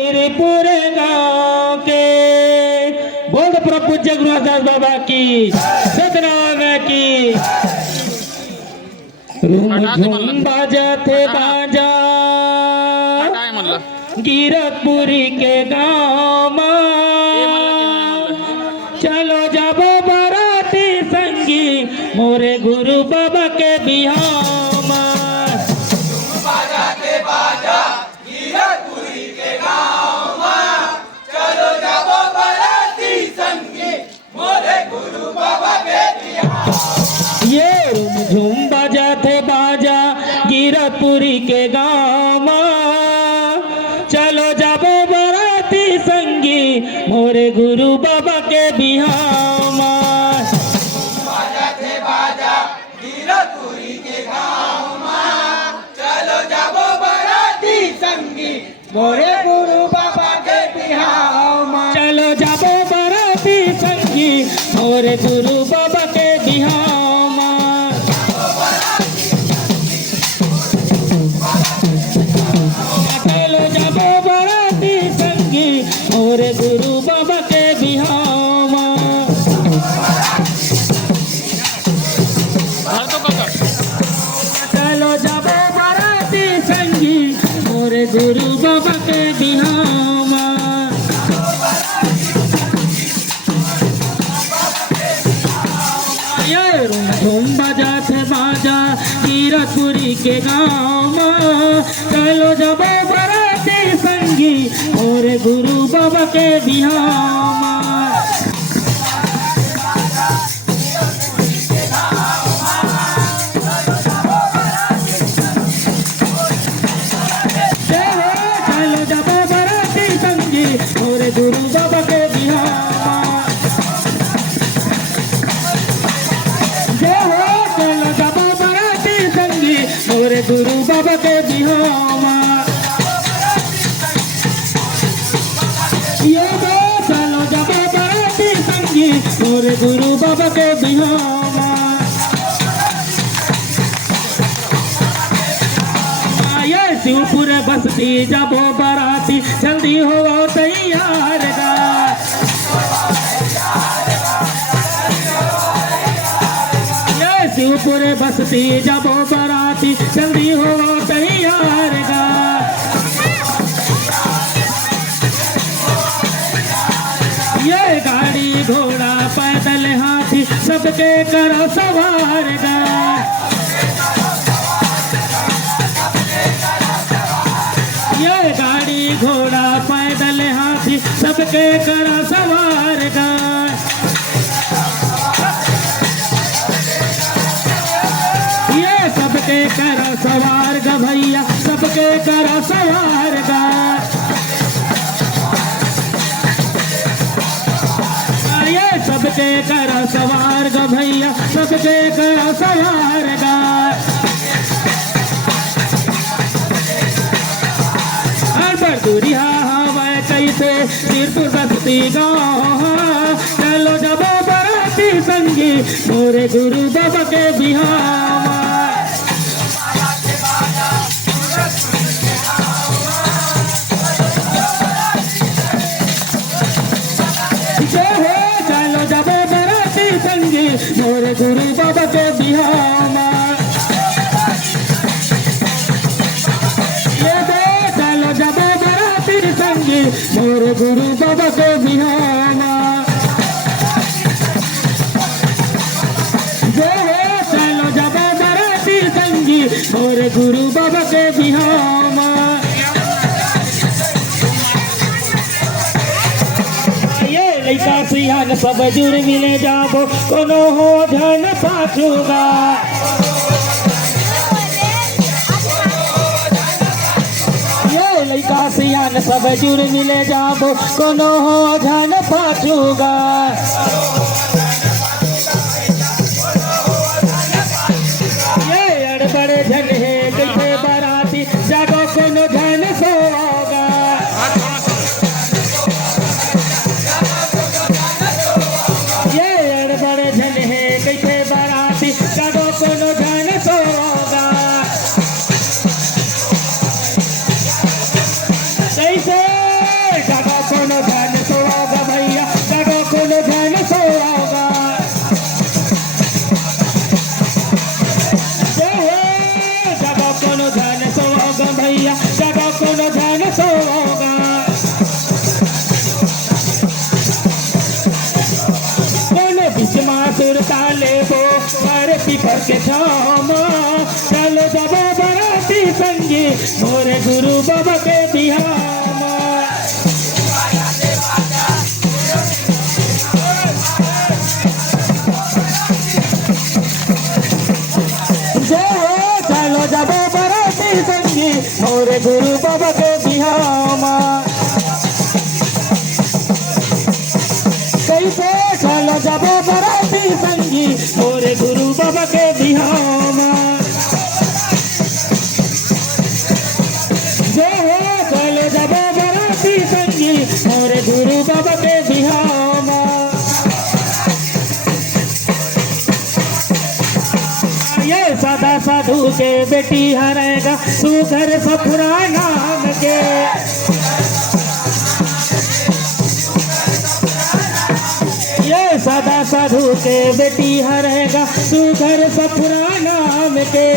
तेरे पूरे गांव के बोल प्रभु पूज्य गुरुदास बाबा की सतनाम की झूम बाजा थे बाजा गिरतपुरी के गांव चलो जाबो बाराती संगी मोरे गुरु बाबा के बिहार ये झूम बाजा थे बाजा गिरतपुरी के गाँव चलो जाबो बराती संगी मोरे गुरु बाबा के बिहार बाजा थे बाजा गिरतपुरी के गाँव चलो जाबो बराती संगी मोरे गुरु बाबा के बिहार चलो जाबो बराती संगी मोरे गुरु बाबा के बिहार मोरे गुरु बाबा के बिहार चलो जाबो बाराती संगी मोरे गुरु बाबा के बिहार झूम बाजा थे बाजा गिरतपुरी के गाँव चलो जाबो बाराती संगी मोरे गुरु बाबा के बिहार चलो जाबो बाराती संगी मोरे गुरु बाबा के बिहार चलो जाबो बाराती संगी मोरे गुरु बाबा के बिहार चलो जाबो बाराती संगी मोरे गुरु बाबा के बिहार ये शिवपुर बस्ती जाबो बाराती जल्दी हो तैयार गा ये शिवपुर बस्ती जाबो बाराती जल्दी हो तैयार गा ये गाड़ी घोड़ा पैदल हाथी सबके करो सवार गा ये गाड़ी घोड़ा पैदल हाथी सबके करो सवार गा ये सबके करो सवार गा भैया सबके करो सवार गा सबके कर सवार गा भैया सबके कर सवार गा दूरिया हवा कैसे सिरपुर बस्ती गाँव चलो जाबो बाराती संगी मोरे गुरु बाबा के बिहार मोरे गुरु बाबा के बिहार चलो जाबो बाराती संगी मोरे गुरु बाबा के बिहार चलो जाबो बाराती संगी मोरे गुरु बाबा के बिहार लैका सियान सब जुड़ मिले जाबो कोनो हो धन पाछूगा ये लैका सियान सब जुड़ मिले जाबो कोनो हो धन पाछूगा ये अड़बड़ धन है कैसे बाराती जागो कोनो धन सोगा कैसे पीपर के छाँव चलो जब बराती संगी मोरे गुरु बाबा के बिहार चलो जब बराती संगी मोरे गुरु बाबा के बिहार कैसे चलो जब बराती संगी मोरे गुरु बाबा के बिहार चलो जब बराती संगी मोरे गुरु बाबा के बिहार ये सदा साधु के बेटी हरेगा तू घर सफरा नाम के ये सदा साधु के बेटी हरेगा तू घर सफरा नाम के